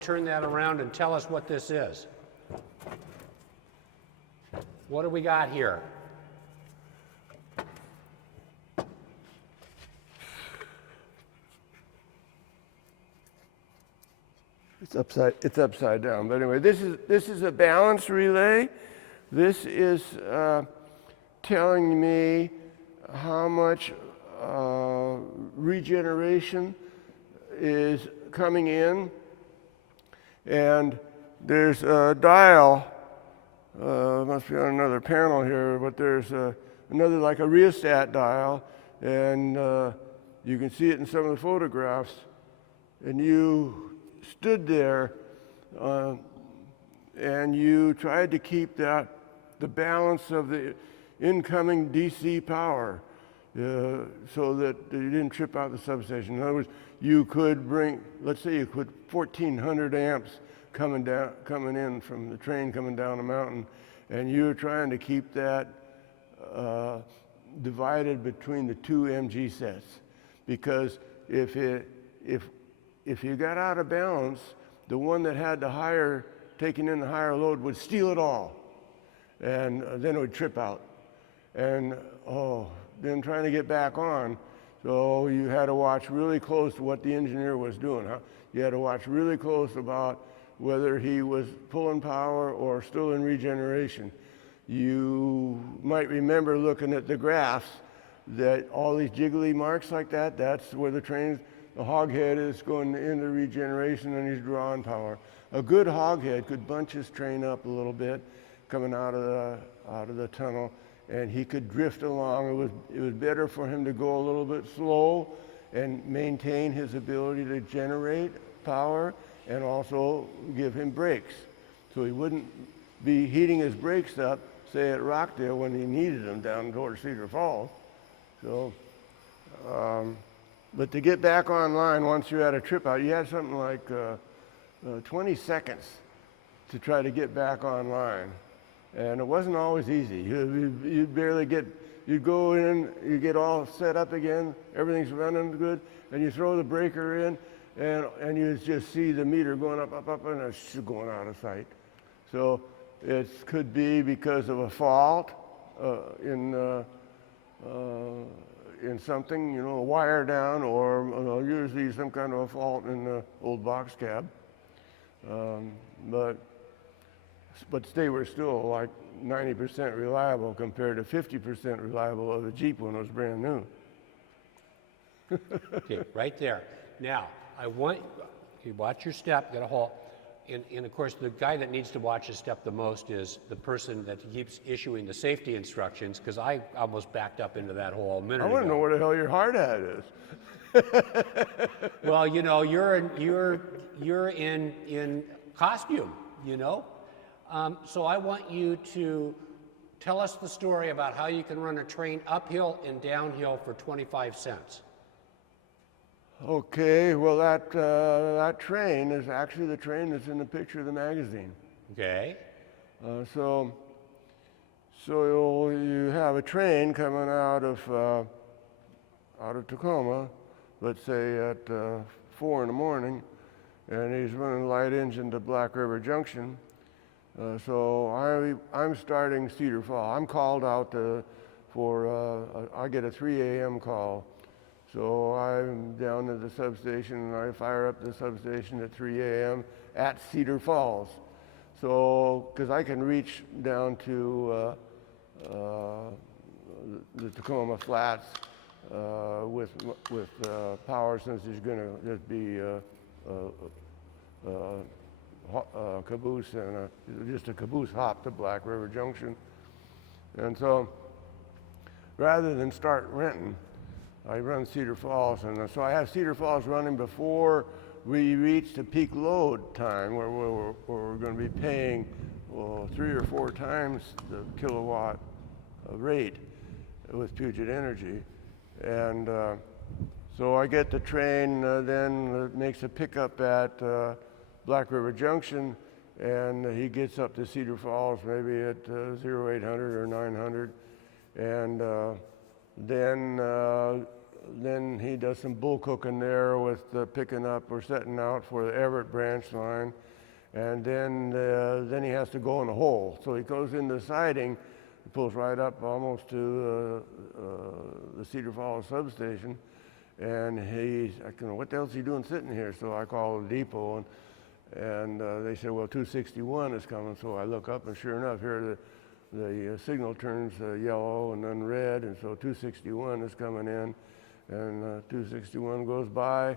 Turn that around and tell us what this is. What do we got here? It's upside down. But anyway, this is a balance relay. This is telling me how much regeneration is coming in. And there's a dial, must be on another panel here, but there's another like a rheostat dial, and you can see it in some of the photographs. And you stood there and you tried to keep the balance of the incoming DC power so that you didn't trip out the substation. In other words, you could bring, let's say you put 1,400 amps coming in from the train coming down the mountain, and you're trying to keep that divided between the two MG sets. Because if you got out of balance, the one that had taking in the higher load would steal it all, and then it would trip out. And then trying to get back on, so you had to watch really close to what the engineer was doing. You had to watch really close about whether he was pulling power or still in regeneration. You might remember looking at the graphs that all these jiggly marks like that, that's where the hoghead is going into regeneration and he's drawing power. A good hoghead could bunch his train up a little bit coming out of the tunnel, and he could drift along. It was better for him to go a little bit slow and maintain his ability to generate power and also give him brakes. So he wouldn't be heating his brakes up, say at Rockdale, when he needed them down towards Cedar Falls. So, but to get back online once you had a trip out, you had something like 20 seconds to try to get back online. And it wasn't always easy. You'd barely you'd go in, you get all set up again, everything's running good, and you throw the breaker in, and you just see the meter going up, and it's going out of sight. So it could be because of a fault in something, a wire down, or usually some kind of a fault in the old box cab. But they were still like 90% reliable compared to 50% reliable of a Jeep when it was brand new. Okay, right there. Now, I want you watch your step, get a halt. And of course, the guy that needs to watch his step the most is the person that keeps issuing the safety instructions, because I almost backed up into that hole a minute ago. I want to know where the hell your hard hat is. Well, you're in costume, So I want you to tell us the story about how you can run a train uphill and downhill for 25 cents. Okay, well that train is actually the train that's in the picture of the magazine. Okay. So you have a train coming out of Tacoma, let's say at 4 in the morning, and he's running light engine to Black River Junction. So I'm starting Cedar Falls. I'm called out I get a 3 a.m. call. So I'm down at the substation, and I fire up the substation at 3 a.m. at Cedar Falls. So, because I can reach down to the Tacoma Flats with power, since there's going to just be a caboose and just a caboose hop to Black River Junction. And so rather than start renting, I run Cedar Falls, and so I have Cedar Falls running before we reach the peak load time, where we're going to be paying 3 or 4 times the kilowatt rate with Puget Energy. And so I get the train, then makes a pickup at Black River Junction, and he gets up to Cedar Falls maybe at 0800 or 900, and then then he does some bull cooking there with picking up or setting out for the Everett branch line. And then he has to go in the hole. So he goes in the siding, he pulls right up almost to the Cedar Falls substation. And I don't know, what the hell's he doing sitting here? So I call the depot, and they said, well, 261 is coming. So I look up, and sure enough, here the signal turns yellow and then red, and so 261 is coming in, and 261 goes by,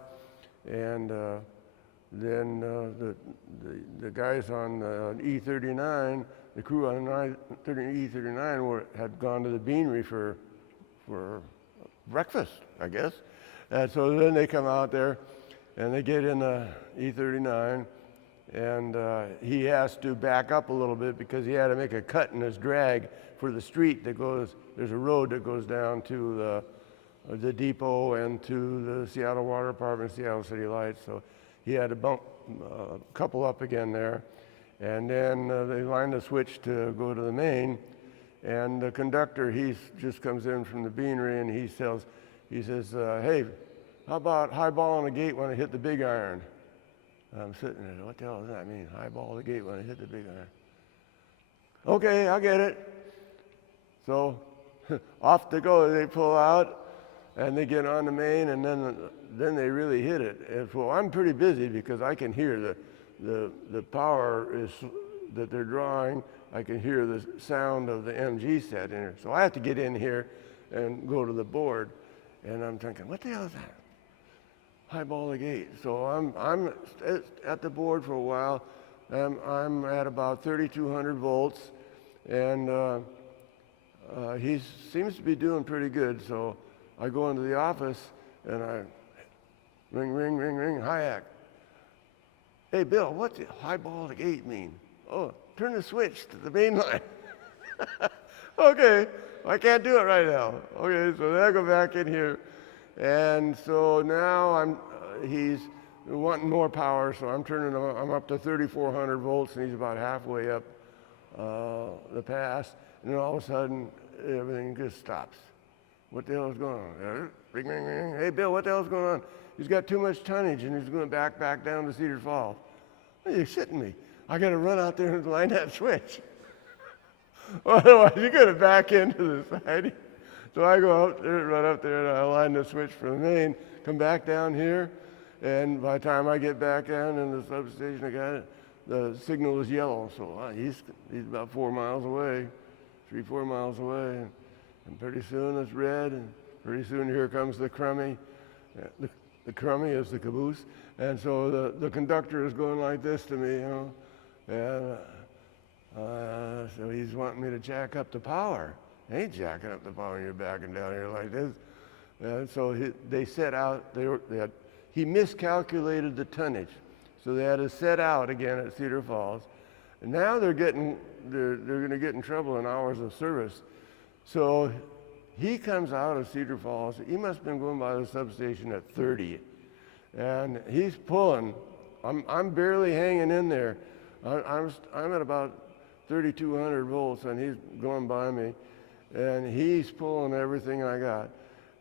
and then the guys on E39, the crew on E39 had gone to the beanery for breakfast, I guess. And so then they come out there, and they get in the E39, and he has to back up a little bit because he had to make a cut in his drag for the street that goes, there's a road that goes down to the depot and to the Seattle Water Department, Seattle City Lights. So he had to bump a couple up again there. And then they line the switch to go to the main. And the conductor, he just comes in from the beanery, and he says, hey, how about highballing the gate when I hit the big iron? I'm sitting there, what the hell does that mean? Highball the gate when I hit the big iron. Okay, I get it. So off they go, they pull out, and they get on the main, and then they really hit it. And so I'm pretty busy because I can hear the power that they're drawing. I can hear the sound of the MG set in here. So I have to get in here and go to the board. And I'm thinking, what the hell is that? Highball the gate. So I'm at the board for a while. I'm at about 3,200 volts, and he seems to be doing pretty good. So I go into the office, and I ring, Hayek. Hey, Bill, what's the highball the gate mean? Oh, turn the switch to the main line. Okay, I can't do it right now. Okay, so then I go back in here. And so now he's wanting more power, so I'm up to 3,400 volts, and he's about halfway up the pass. And then all of a sudden, everything just stops. What the hell is going on? Ring, ring, ring. Hey, Bill, what the hell's going on? He's got too much tonnage, and he's going back down to Cedar Falls. Are you shitting me? I got to run out there and line that switch. Otherwise, you're going to back into the siding. So I go up there, run up there, and I line the switch for the main, come back down here, and by the time I get back down in the substation, I got it, the signal is yellow. So he's about 4 miles away, 3-4 miles away, and pretty soon it's red, and pretty soon here comes the crummy. The crummy is the caboose, and so the conductor is going like this to me, you know, and so he's wanting me to jack up the power. I ain't jacking up the power when you're backing down here like this. And so they set out, he miscalculated the tonnage. So they had to set out again at Cedar Falls. And now they're going to get in trouble in hours of service. So he comes out of Cedar Falls. He must have been going by the substation at 30. And he's pulling. I'm barely hanging in there. I'm at about 3,200 volts, and he's going by me. And he's pulling everything I got.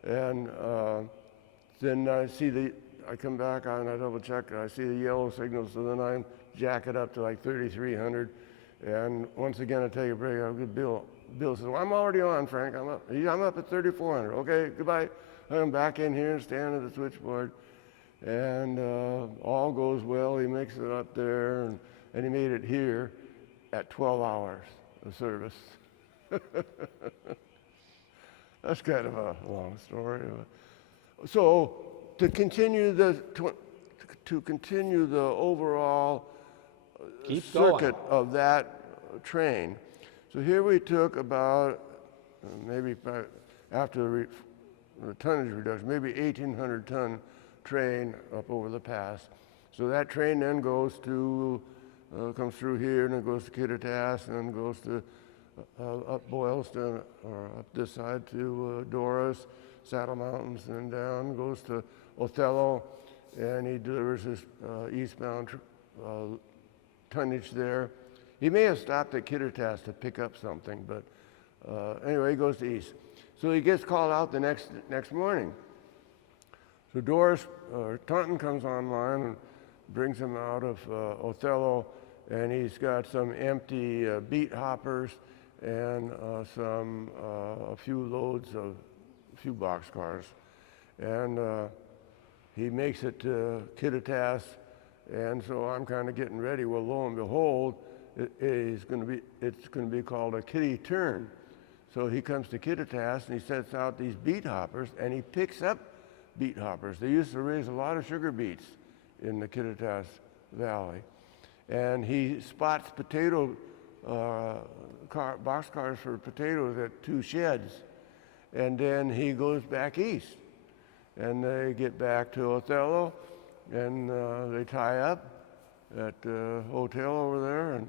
And then I come back and I double check, and I see the yellow signal, so then I jack it up to like 3,300. And once again, I take a break. I get Bill. Bill says, well, I'm already on, Frank. I'm up at 3,400. Okay, goodbye. I come back in here and stand at the switchboard. And all goes well. He makes it up there, and he made it here at 12 hours of service. That's kind of a long story. So to continue the overall circuit of that train. So here we took about maybe after the tonnage reduction, maybe 1,800 ton train up over the pass. So that train then goes to comes through here, and it goes to Kittitas, and then goes to up Boylston, or up this side to Doris, Saddle Mountains, and then down, goes to Othello, and he delivers his eastbound tonnage there. He may have stopped at Kittitas to pick up something, but anyway, he goes to east. So he gets called out the next morning, So Doris, Taunton comes online and brings him out of Othello, and he's got some empty beet hoppers and a few loads of a few boxcars. And he makes it to Kittitas, and so I'm kind of getting ready. Well, lo and behold, it's going to be called a kitty turn. So he comes to Kittitas and he sets out these beet hoppers, and he picks up beet hoppers. They used to raise a lot of sugar beets in the Kittitas Valley. And he spots potato, boxcars for potatoes at 2 sheds. And then he goes back east. And they get back to Othello, and they tie up at the hotel over there.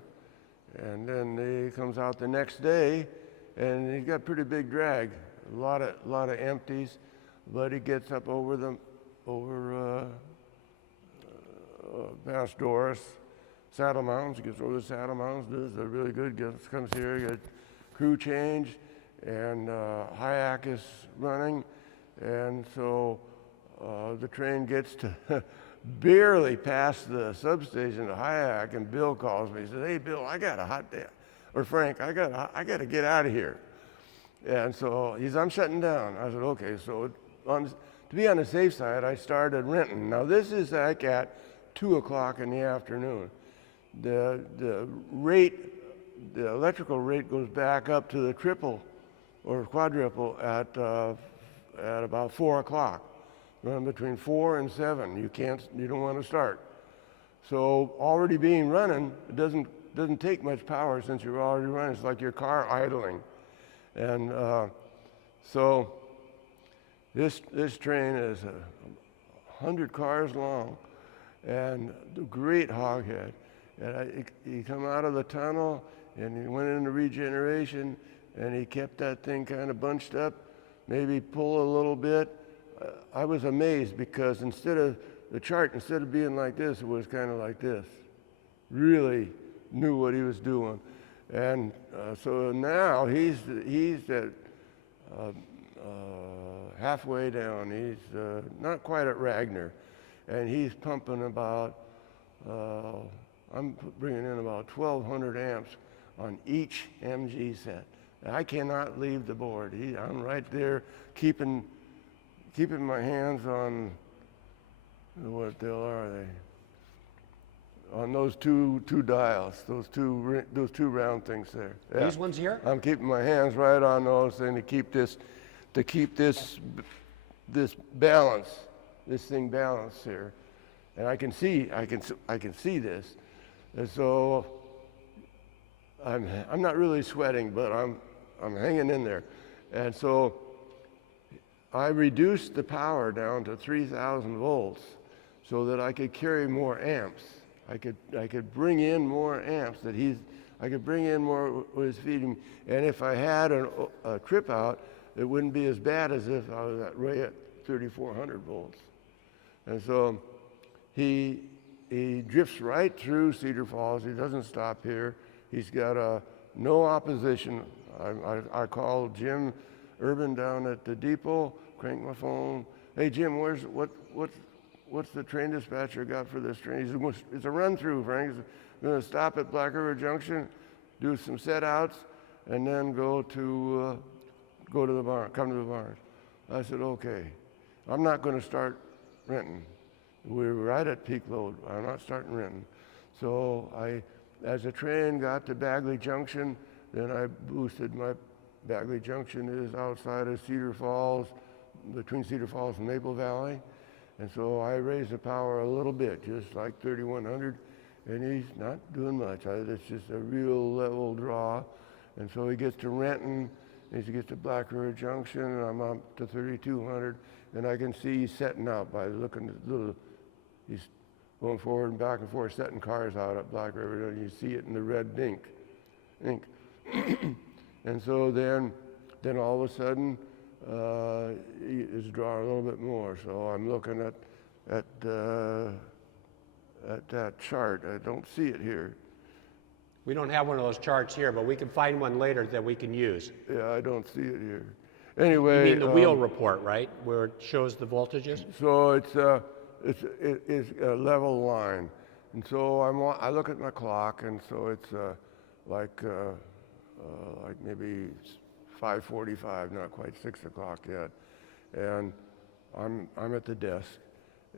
And then he comes out the next day, and he's got a pretty big drag, a lot of empties, but he gets up over past Doris, Saddle Mountains. He gets over the Saddle Mountains, does a really good, comes here, get crew change, and Hyack is running, and so the train gets to barely past the substation of Hyack, and Bill calls me. He says, "Hey, Bill, I got a hot day." Or Frank, I got to get out of here. And so he says, "I'm shutting down." I said, "Okay." So to be on the safe side, I started renting. Now this is like at 2 o'clock in the afternoon. The electrical rate goes back up to the triple or quadruple at about 4 o'clock. Run between 4 and 7. You don't want to start. So already being running, it doesn't take much power since you're already running. It's like your car idling. And so this train is 100 cars long and a great hoghead. And he come out of the tunnel and he went into regeneration, and he kept that thing kind of bunched up, maybe pull a little bit. I was amazed because instead of being like this, it was kind of like this. Really knew what he was doing. And so now he's at halfway down. He's not quite at Ragnar, and he's pumping about, I'm bringing in about 1,200 amps on each MG set. I cannot leave the board. I'm right there keeping my hands on, what the hell are they? On those two dials, those two round things there. Yeah. These ones here? I'm keeping my hands right on those things to keep this balance, this thing balanced here. And I can see this. And so I'm not really sweating, but I'm hanging in there. And so I reduced the power down to 3,000 volts so that I could carry more amps. I could bring in more amps I could bring in more what is feeding. And if I had a trip out, it wouldn't be as bad as if I was right at 3,400 volts. And so he drifts right through Cedar Falls. He doesn't stop here. He's got no opposition. I called Jim Urban down at the depot, cranked my phone. "Hey Jim, what's the train dispatcher got for this train?" He said, "It's a run through, Frank. He's going to stop at Black River Junction, do some set outs, and then go to the barn, come to the barn." I said, "Okay, I'm not going to start renting. We're right at peak load. I'm not starting renting." So as the train got to Bagley Junction, then I boosted Bagley Junction is outside of Cedar Falls, between Cedar Falls and Maple Valley. And so I raised the power a little bit, just like 3,100, and he's not doing much. It's just a real level draw. And so he gets to Renton, as he gets to Black River Junction, and I'm up to 3,200, and I can see he's setting out by looking at he's going forward and back and forth, setting cars out at Black River, and you see it in the red ink. And so then all of a sudden, it's drawing a little bit more. So I'm looking at that chart. I don't see it here. We don't have one of those charts here, but we can find one later that we can use. Yeah, I don't see it here. You Anyway, mean the wheel report, right, where it shows the voltages? so it's a level line, and so I look at my clock, and so it's like maybe 5:45, not quite 6 o'clock yet, and I'm at the desk,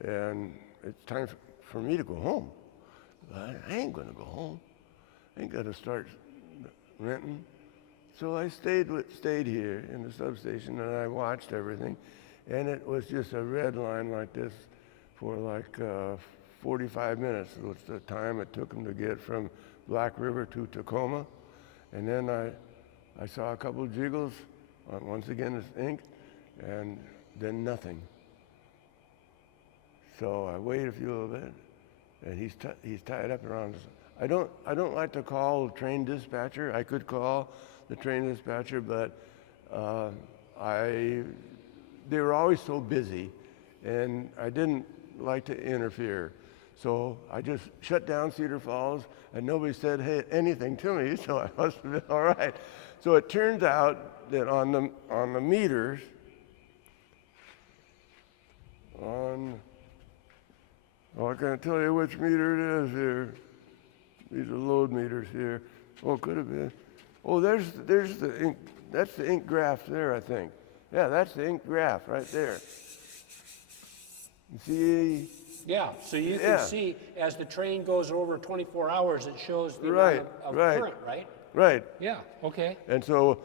and it's time for me to go home. But I ain't gonna go home. I ain't gonna start renting. So I stayed here in the substation, and I watched everything, and it was just a red line like this for like 45 minutes. It was the time it took them to get from Black River to Tacoma, and then I saw a couple of jiggles. Once again, it's inked, and then nothing. So I wait a few little bit, and he's tied up around us. I don't like to call train dispatcher. I could call the train dispatcher, but they were always so busy, and I didn't like to interfere. So I just shut down Cedar Falls, and nobody said anything to me, so I must have been all right. So it turns out that on the meters, I can't tell you which meter it is here. These are load meters here. Oh, it could have been. Oh, there's the ink. That's the ink graph there, I think. Yeah, that's the ink graph right there. You see? Yeah, so you can see as the train goes over 24 hours, it shows the amount of current, right? Right. Yeah, okay. And so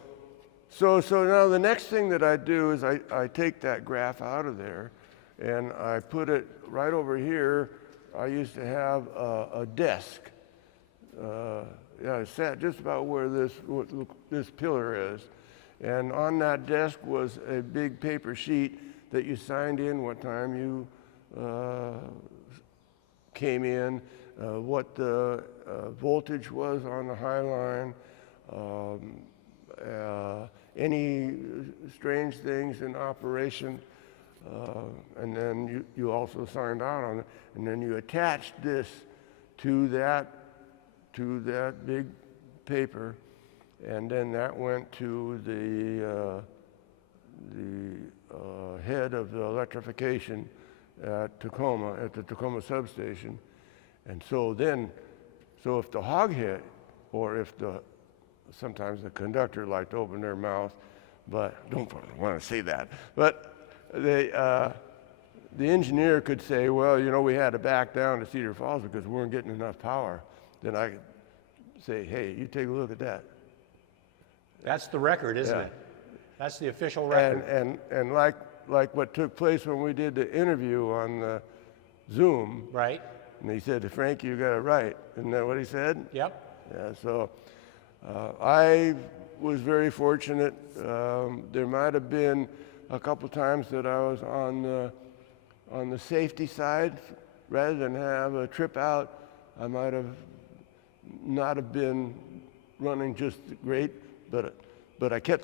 now the next thing that I do is I take that graph out of there, and I put it right over here. I used to have a desk. I sat just about where this pillar is, and on that desk was a big paper sheet that you signed in what time you came in, what the voltage was on the high line, any strange things in operation, and then you also signed out on it, and then you attached this to that big paper, and then that went to the head of the electrification at Tacoma, at the Tacoma substation. And so if the hog hit, or if sometimes the conductor liked to open their mouth, but don't want to say that, but the engineer could say, well, we had to back down to Cedar Falls because we weren't getting enough power. Then I could say, hey, you take a look at that. That's the record, isn't it? That's the official record. And like what took place when we did the interview on the Zoom. Right. And he said, Frank, you got it right. Isn't that what he said? Yep. Yeah, so I was very fortunate. There might have been a couple times that I was on the safety side. Rather than have a trip out, I might have not have been running just great, but I kept